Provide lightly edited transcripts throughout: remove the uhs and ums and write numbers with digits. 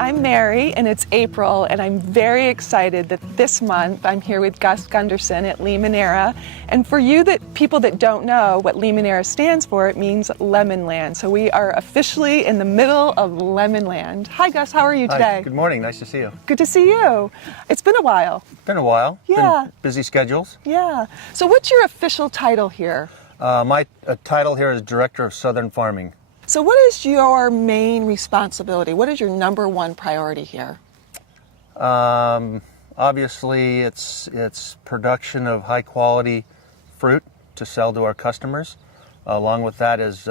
I'm Mary, and it's April, and I'm very excited that this month I'm here with Gunderson at Limoneira. And for you people that don't know what Limoneira stands for, it means Lemon Land. So we are officially in the middle of Lemon Land. Hi Gus, how are you today? Hi, good morning, nice to see you. Good to see you. It's been a while. Been a while. Yeah. Been busy schedules. Yeah. So what's your official title here? My title here is Director of Southern Farming. So what is your main responsibility? What is your number one priority here? Obviously, it's production of high quality fruit to sell to our customers. Along with that is,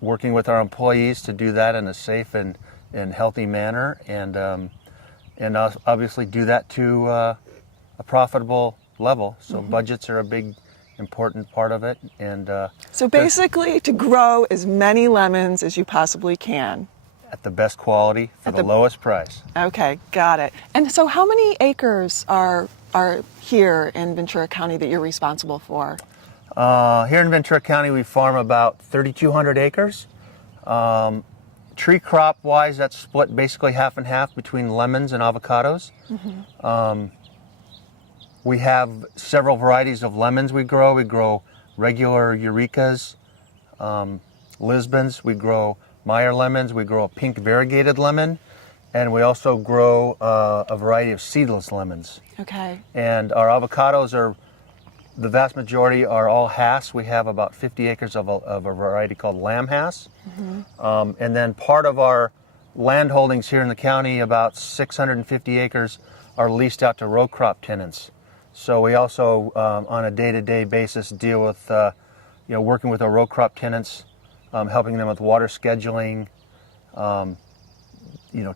working with our employees to do that in a safe and healthy manner, and obviously do that to a profitable level. So budgets are a big important part of it, and so basically to grow as many lemons as you possibly can at the best quality for the lowest price. Okay, got it. And so how many acres are here in Ventura County that you're responsible for? Here in Ventura County we farm about 3,200 acres. Tree crop wise, that's split basically half and half between lemons and avocados. We have several varieties of lemons we grow. We grow regular Eurekas, Lisbons. We grow Meyer lemons. We grow a pink variegated lemon. And we also grow a variety of seedless lemons. Okay. And our avocados the vast majority are all Hass. We have about 50 acres of a variety called Lamb Hass. And then part of our land holdings here in the county, about 650 acres, are leased out to row crop tenants. So we also, on a day-to-day basis, deal with, working with our row crop tenants, helping them with water scheduling,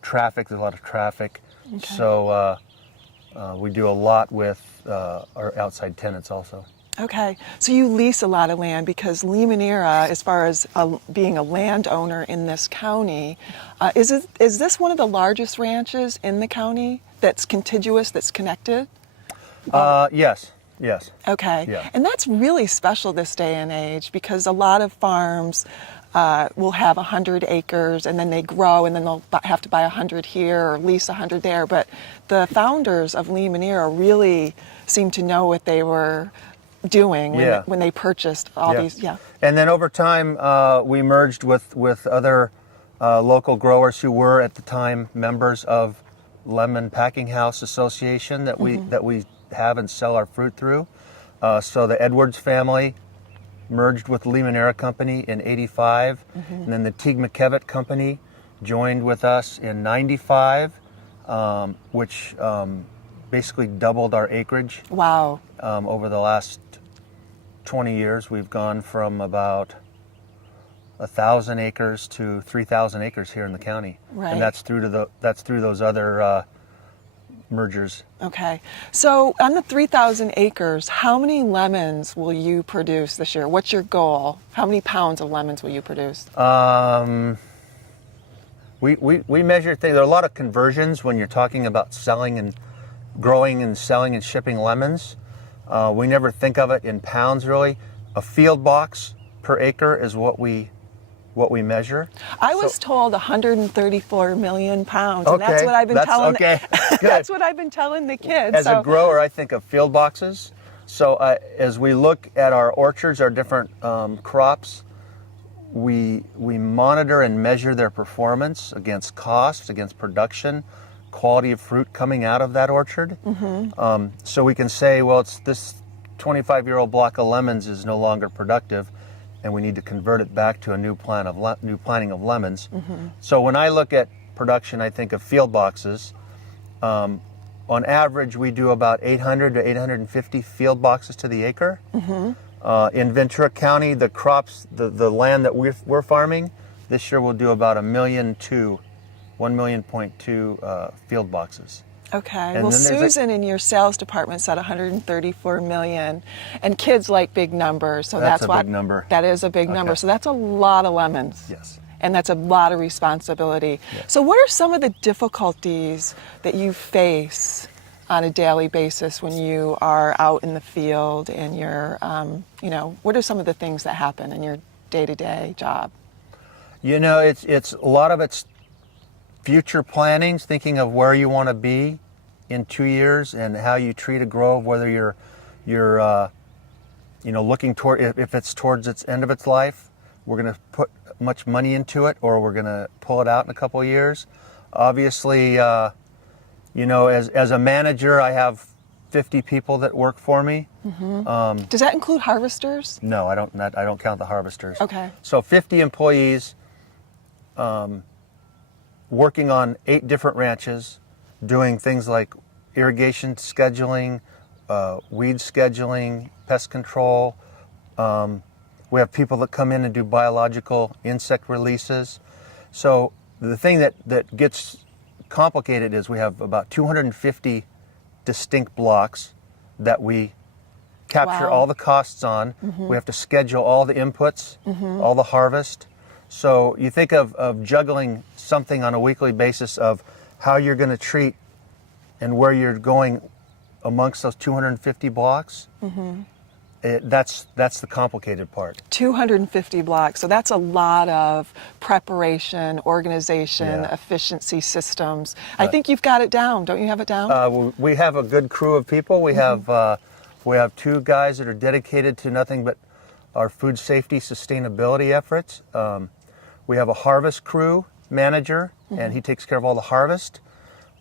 traffic. There's a lot of traffic. Okay. So we do a lot with our outside tenants also. Okay, so you lease a lot of land because Limoneira, as far as being a landowner in this county, is this one of the largest ranches in the county that's contiguous, that's connected? Yes. Okay. Yeah. And that's really special this day and age because a lot of farms will have 100 acres and then they grow and then they'll have to buy 100 here or lease 100 there. But the founders of Limoneira really seem to know what they were doing when they purchased all these. Yeah. And then over time, we merged with other local growers who were at the time members of Lemon Packing House Association that we have and sell our fruit through. So the Edwards family merged with the Limoneira Company in '85, and then the Teague McKevitt Company joined with us in '95, which basically doubled our acreage. Wow. Over the last 20 years, we've gone from about 1,000 acres to 3,000 acres here in the county. Right. And that's through those other mergers. Okay. So on the 3,000 acres, how many lemons will you produce this year? What's your goal? How many pounds of lemons will you produce? We measure things. There are a lot of conversions when you're talking about selling and growing and selling and shipping lemons. We never think of it in pounds really. A field box per acre is what we measure. I was told 134 million pounds, okay, and that's what I've been telling. Okay. That's what I've been telling the kids. As a grower, I think of field boxes. So as we look at our orchards, our different crops, we monitor and measure their performance against cost, against production, quality of fruit coming out of that orchard. So we can say, well, it's this 25-year-old block of lemons is no longer productive, and we need to convert it back to a new planting of lemons. So when I look at production, I think of field boxes. On average, we do about 800 to 850 field boxes to the acre. In Ventura County, the crops, the land that we're farming, this year we'll do about 1.2 field boxes. Okay. And well, Susan in your sales department said 134 million, and kids like big numbers, so that's why a big number. That is a big number. So that's a lot of lemons. Yes. And that's a lot of responsibility. Yes. So what are some of the difficulties that you face on a daily basis when you are out in the field and you're, what are some of the things that happen in your day-to-day job? It's a lot of it's future plannings, thinking of where you want to be in 2 years and how you treat a grove, whether you're looking toward, if it's towards its end of its life, we're going to put much money into it, or we're going to pull it out in a couple of years. Obviously, as a manager, I have 50 people that work for me. Does that include harvesters? No, I don't count the harvesters. Okay. So 50 employees working on 8 different ranches, doing things like irrigation scheduling, weed scheduling, pest control. We have people that come in and do biological insect releases. So the thing that gets complicated is we have about 250 distinct blocks that we capture Wow. all the costs on. We have to schedule all the inputs, all the harvest. So you think of juggling something on a weekly basis of how you're going to treat and where you're going amongst those 250 blocks. That's the complicated part. 250 blocks. So that's a lot of preparation, organization, Yeah. efficiency systems. I think you've got it down. Don't you have it down? We have a good crew of people. We have 2 guys that are dedicated to nothing but our food safety sustainability efforts. We have a harvest crew manager, and he takes care of all the harvest.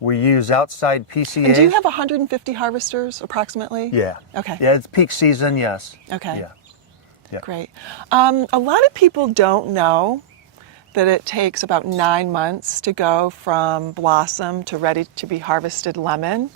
We use outside PCAs. And do you have 150 harvesters approximately? Yeah. Okay. Yeah, it's peak season, yes. Okay. Yeah. Yeah. Great. A lot of people don't know that it takes about 9 months to go from blossom to ready to be harvested lemon.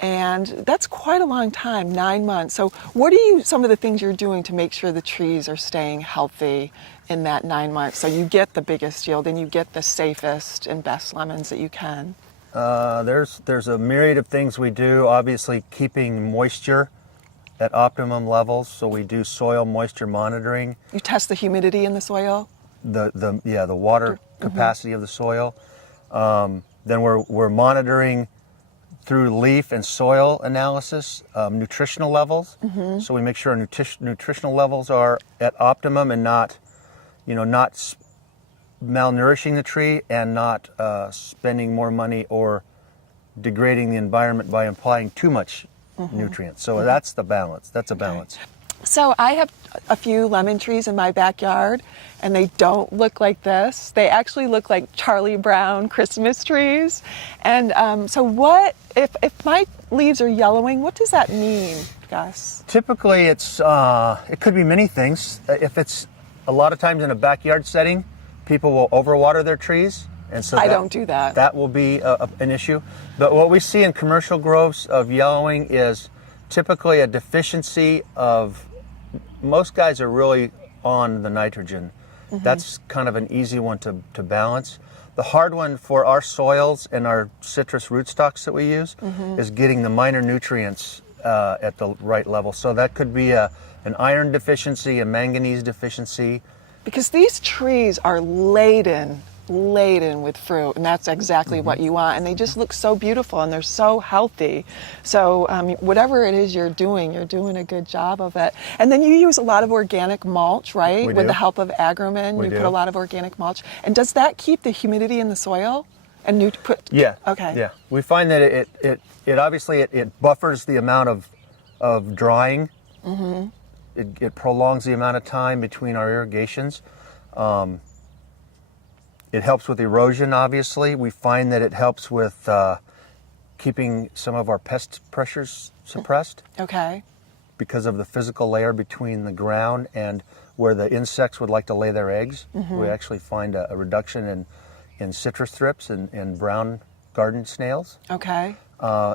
And that's quite a long time, 9 months. So what are some of the things you're doing to make sure the trees are staying healthy in that 9 months so you get the biggest yield and you get the safest and best lemons that you can? There's a myriad of things we do. Obviously, keeping moisture at optimum levels. So we do soil moisture monitoring. You test the humidity in the soil? The water capacity of the soil. Then we're monitoring through leaf and soil analysis nutritional levels. So we make sure our nutritional levels are at optimum and not malnourishing the tree and not spending more money or degrading the environment by applying too much nutrients. So that's the balance. That's a balance. So I have a few lemon trees in my backyard, and they don't look like this. They actually look like Charlie Brown Christmas trees. And so what, if my leaves are yellowing, what does that mean, Gus? Typically, it could be many things. If it's a lot of times in a backyard setting, people will overwater their trees. And so I don't do that. That will be an issue. But what we see in commercial groves of yellowing is typically a deficiency of, most guys are really on the nitrogen. That's kind of an easy one to balance. The hard one for our soils and our citrus rootstocks that we use is getting the minor nutrients at the right level. So that could be an iron deficiency, a manganese deficiency. Because these trees are laden with fruit, and that's exactly what you want. And they just look so beautiful, and they're so healthy. So whatever it is you're doing a good job of it. And then you use a lot of organic mulch, right? We With do. the help of Agromin, We you do. put a lot of organic mulch. And does that keep the humidity in the soil? And you put Yeah. Okay. Yeah. We find that it obviously it buffers the amount of drying. It prolongs the amount of time between our irrigations. It helps with erosion, obviously. We find that it helps with keeping some of our pest pressures suppressed Okay. because of the physical layer between the ground and where the insects would like to lay their eggs. We actually find a reduction in citrus thrips and brown garden snails. Okay.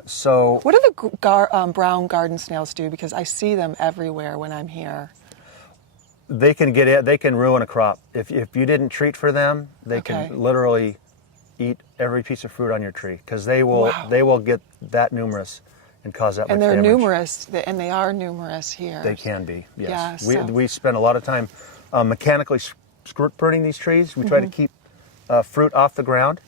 So What do the brown garden snails do? Because I see them everywhere when I'm here. they can ruin a crop. If you didn't treat for them, they Okay. can literally eat every piece of fruit on your tree because they will get that numerous and cause that And much they're damage. numerous, and they are numerous here. They can be, yes. Yeah, so- We spend a lot of time mechanically squirt pruning these trees. We try to keep fruit off the ground.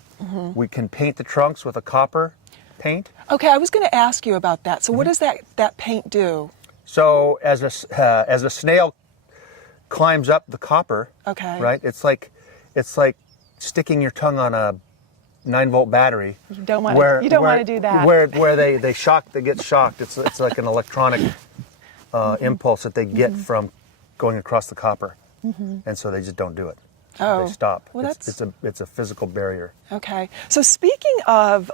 We can paint the trunks with a copper paint. Okay, I was going to ask you about that. So what does that paint do? So as a snail climbs up the copper, Okay. right? It's like sticking your tongue on 9-volt battery. You don't want to do that. Where they get shocked. It's like an electronic impulse that they get from going across the copper, and so they just don't do it. Oh, they stop. Well, it's a physical barrier. Okay. So speaking of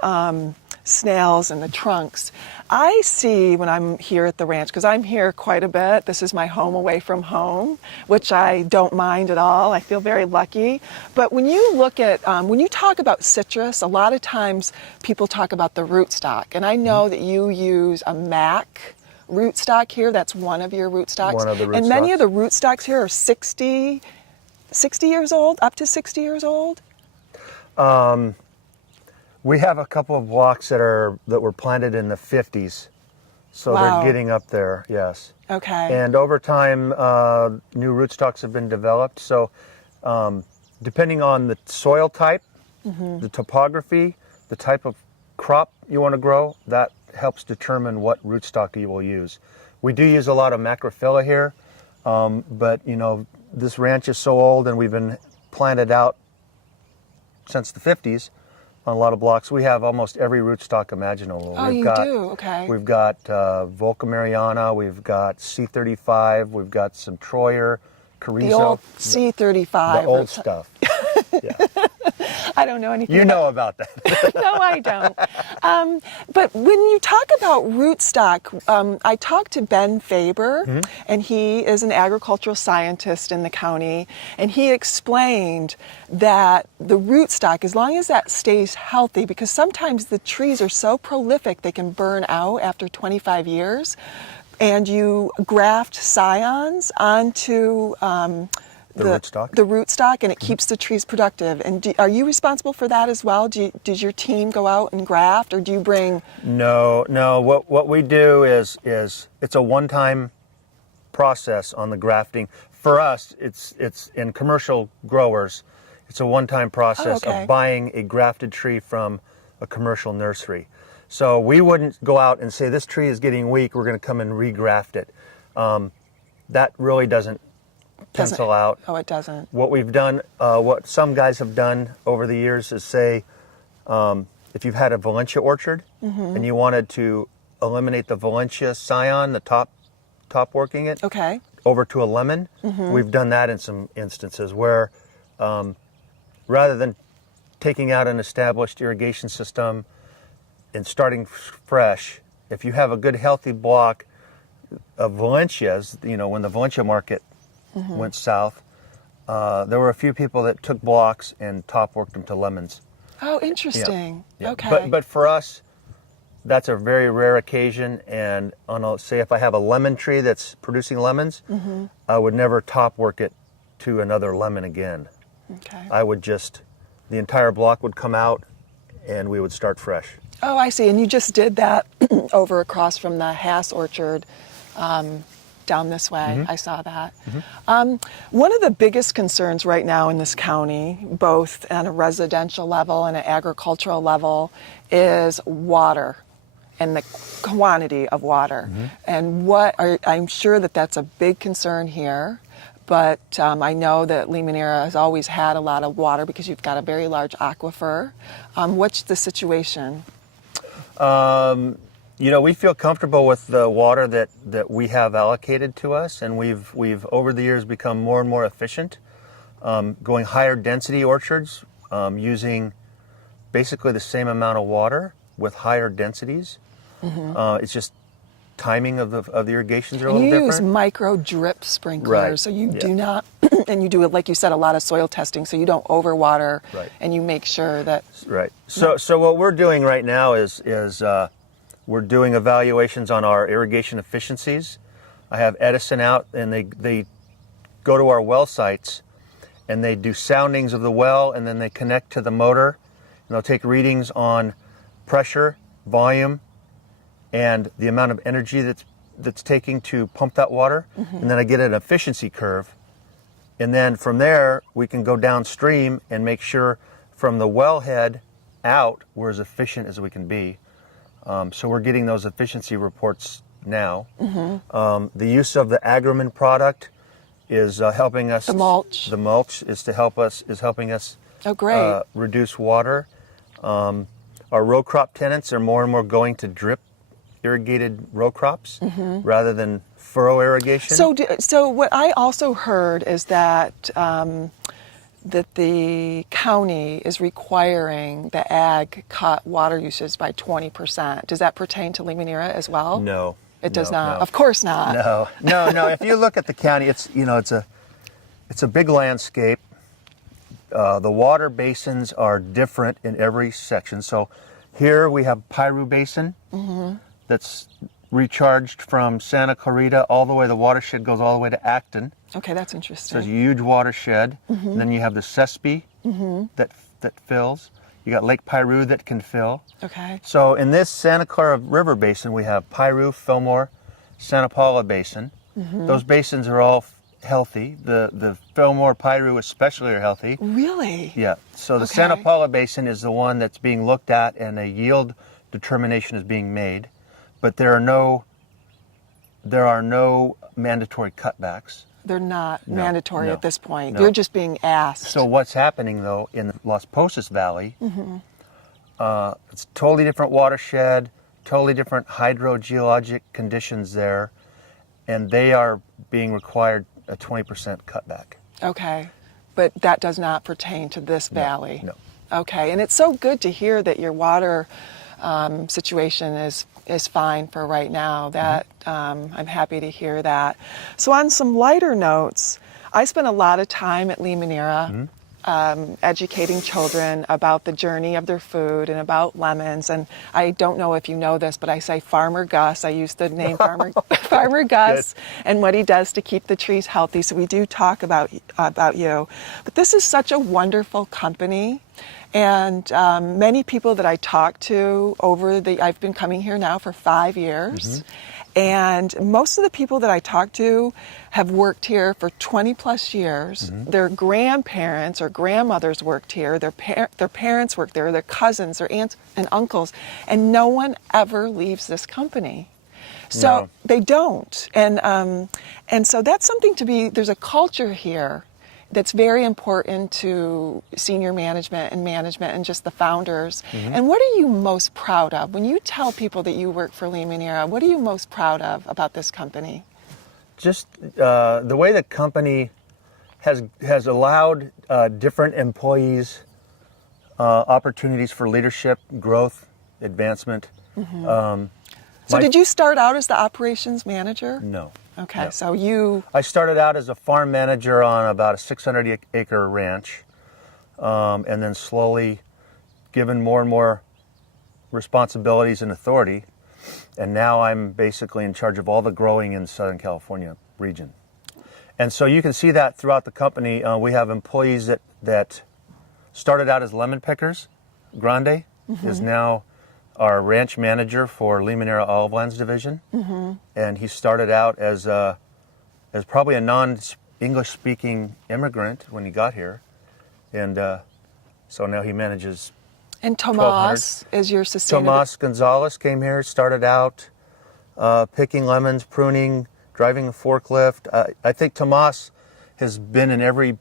snails and the trunks, I see when I'm here at the ranch, because I'm here quite a bit. This is my home away from home, which I don't mind at all. I feel very lucky. But when you look at, when you talk about citrus, a lot of times people talk about the rootstock. And I know that you use a MAC rootstock here. That's one of your rootstocks. One of the rootstocks. And many of the rootstocks here are 60 years old, up to 60 years old? We have a couple of blocks that were planted in the 50s, so Wow. they're getting up there. Yes. Okay. And over time, new rootstocks have been developed. So, depending on the soil type, the topography, the type of crop you want to grow, that helps determine what rootstock you will use. We do use a lot of macrophylla here, but this ranch is so old and we've been planted out since the 50s on a lot of blocks. We have almost every rootstock imaginable. Oh, you do? Okay. We've got Volcamariana, we've got C35, we've got some Troyer, Carrizo. The old C35. The old stuff. Yeah. I don't know anything. You know about that. No, I don't. But when you talk about rootstock, I talked to Ben Faber, and he is an agricultural scientist in the county, and he explained that the rootstock, as long as that stays healthy, because sometimes the trees are so prolific they can burn out after 25 years, and you graft scions onto the rootstock? The rootstock, and it keeps the trees productive. And are you responsible for that as well? Does your team go out and graft, or do you bring? No. What we do is it's a one-time process on the grafting. For us, it's in commercial growers. It's a one-time process okay. of buying a grafted tree from a commercial nursery. So we wouldn't go out and say, this tree is getting weak, we're going to come and regraft it. That really doesn't pencil out. Oh, it doesn't. What we've done, what some guys have done over the years is say, if you've had a Valencia orchard and you wanted to eliminate the Valencia scion, the top working it, Okay. over to a lemon, we've done that in some instances where rather than taking out an established irrigation system and starting fresh, if you have a good healthy block of Valencias, when the Valencia market went south, there were a few people that took blocks and top worked them to lemons. Oh, interesting. Yeah. Okay. But for us, that's a very rare occasion. And say if I have a lemon tree that's producing lemons, I would never top work it to another lemon again. Okay. I would the entire block would come out and we would start fresh. Oh, I see. And you just did that over across from the Hass orchard. Down this way. I saw that. One of the biggest concerns right now in this county, both on a residential level and an agricultural level, is water and the quantity of water. And I'm sure that's a big concern here, but I know that Limoneira has always had a lot of water because you've got a very large aquifer. What's the situation? We feel comfortable with the water that we have allocated to us, and we've over the years become more and more efficient, going higher density orchards, using basically the same amount of water with higher densities. It's just timing of the irrigations are a little different. You use micro drip sprinklers, Right. so you do not, and you do it, like you said, a lot of soil testing, so you don't overwater, Right. and you make sure that. Right. So what we're doing right now is we're doing evaluations on our irrigation efficiencies. I have Edison out, and they go to our well sites, and they do soundings of the well, and then they connect to the motor, and they'll take readings on pressure, volume, and the amount of energy that's taking to pump that water, and then I get an efficiency curve, and then from there we can go downstream and make sure from the wellhead out we're as efficient as we can be. So we're getting those efficiency reports now. The use of the Agromin product is helping us. The mulch. The mulch is helping us. Oh, great. Reduce water. Our row crop tenants are more and more going to drip irrigated row crops rather than furrow irrigation. So what I also heard is that that the county is requiring the ag cut water usage by 20%. Does that pertain to Limoneira as well? No. It does no, not. no. Of course not. No. If you look at the county, it's a big landscape. The water basins are different in every section. So here we have Piru Basin that's recharged from Santa Clarita all the way. The watershed goes all the way to Acton. Okay, that's So interesting. it's a huge watershed. And then you have the Sespe that fills. You got Lake Piru that can fill. Okay. So in this Santa Clara River Basin, we have Piru, Fillmore, Santa Paula Basin. Those basins are all healthy. The Fillmore, Piru especially are healthy. Really? Yeah. So the Okay. Santa Paula Basin is the one that's being looked at, and a yield determination is being made. But there are no mandatory cutbacks. They're not mandatory no, at this point. no. You're just being asked. So what's happening though in the Las Posas Valley? It's a totally different watershed, totally different hydrogeologic conditions there, and they are being required a 20% cutback. Okay. But that does not pertain to this valley. No. Okay. And it's so good to hear that your water situation is fine for right now. That I'm happy to hear that. So on some lighter notes, I spent a lot of time at Limoneira educating children about the journey of their food and about lemons. And I don't know if you know this, but I say Farmer Gus. I use the name Farmer Gus and what he does to keep the trees healthy. So we do talk about you. But this is such a wonderful company. And many people that I talk to I've been coming here now for 5 years. And most of the people that I talk to have worked here for 20 plus years. Their grandparents or grandmothers worked here. Their parents worked there, their cousins, their aunts and uncles. And no one ever leaves this company. So No. they don't. And so that's something there's a culture here that's very important to senior management and just the founders. And what are you most proud of? When you tell people that you work for Limoneira, what are you most proud of about this company? Just the way the company has allowed different employees opportunities for leadership, growth, advancement. So did you start out as the operations manager? No. Okay, No. so I started out as a farm manager on about a 600-acre ranch, and then slowly given more and more responsibilities and authority, and now I'm basically in charge of all the growing in Southern California region. And so you can see that throughout the company. We have employees that started out as lemon pickers. Grande is now our ranch manager for Limoneira Olive Lands Division, and he started out as probably a non-English speaking immigrant when he got here, and so now he manages. And Tomas is your sustainability. Tomas Gonzalez came here, started out picking lemons, pruning, driving a forklift. I think Tomas has been in every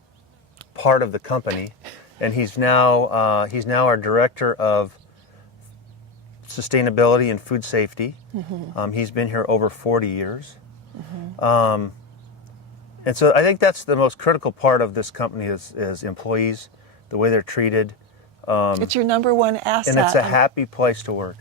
part of the company, and he's now our director of sustainability and food safety. He's been here over 40 years. And so I think that's the most critical part of this company is employees, the way they're treated. It's your number one asset. And it's a happy place to work.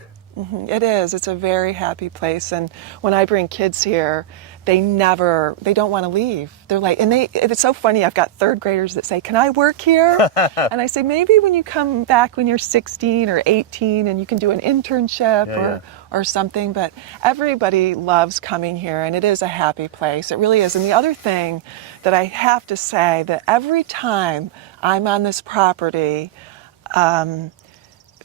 It is. It's a very happy place. And when I bring kids here, they don't want to leave. They're like, it's so funny. I've got third graders that say, "Can I work here?" And I say, maybe when you come back when you're 16 or 18 and you can do an internship or something. But everybody loves coming here, and it is a happy place. It really is. And the other thing that I have to say, that every time I'm on this property,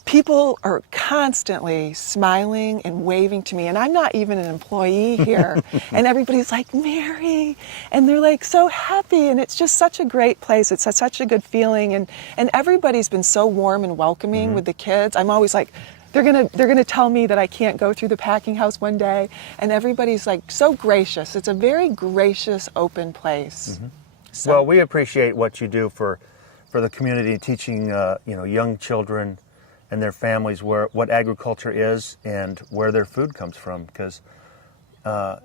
people are constantly smiling and waving to me, and I'm not even an employee here. And everybody's like, "Mary," and they're like so happy, and it's just such a great place. It's such a good feeling, and everybody's been so warm and welcoming with the kids. I'm always like, they're gonna tell me that I can't go through the packing house one day, and everybody's like so gracious. It's a very gracious, open place. So. Well, we appreciate what you do for the community, teaching young children and their families what agriculture is and where their food comes from. Because, I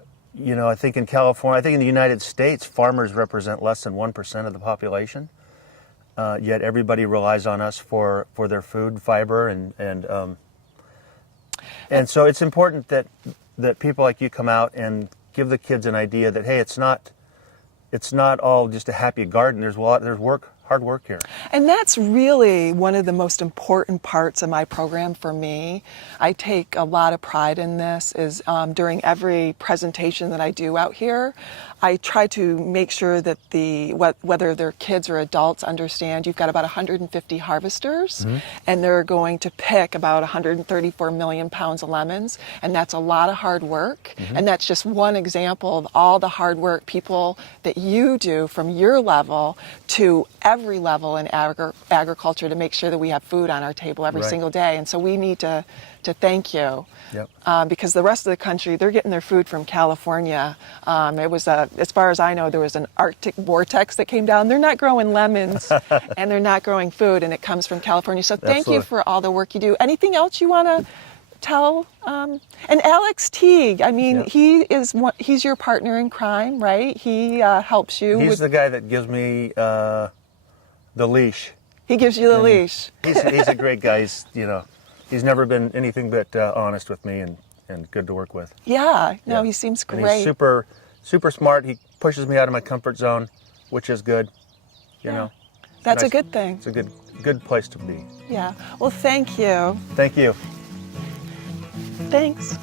think in California, I think in the United States, farmers represent less than 1% of the population. Yet everybody relies on us for their food, fiber, and so it's important that people like you come out and give the kids an idea that, hey, it's not all just a happy garden. There's hard work here. And that's really one of the most important parts of my program for me. I take a lot of pride in this, is during every presentation that I do out here, I try to make sure that whether they're kids or adults understand you've got about 150 harvesters, and they're going to pick about 134 million pounds of lemons, and that's a lot of hard work. And that's just one example of all the hard work people that you do from your level to every level in agriculture to make sure that we have food on our table every single day. And so we need to thank you. Yep. Because the rest of the country, they're getting their food from California. It was, as far as I know, there was an Arctic vortex that came down. They're not growing lemons and they're not growing food, and it comes from California. So thank you for all the work you do. Anything else you want to tell? And Alex Teague, I mean, he's your partner in crime, right? He helps you. He's the guy that gives me the leash. He gives you the leash. He's a great guy. He's never been anything but honest with me and good to work with. Yeah, no, he seems great. And he's super, super smart. He pushes me out of my comfort zone, which is good. You know, that's nice. a good thing. It's a good place to be. Yeah. Well, thank you. Thank you. Thanks.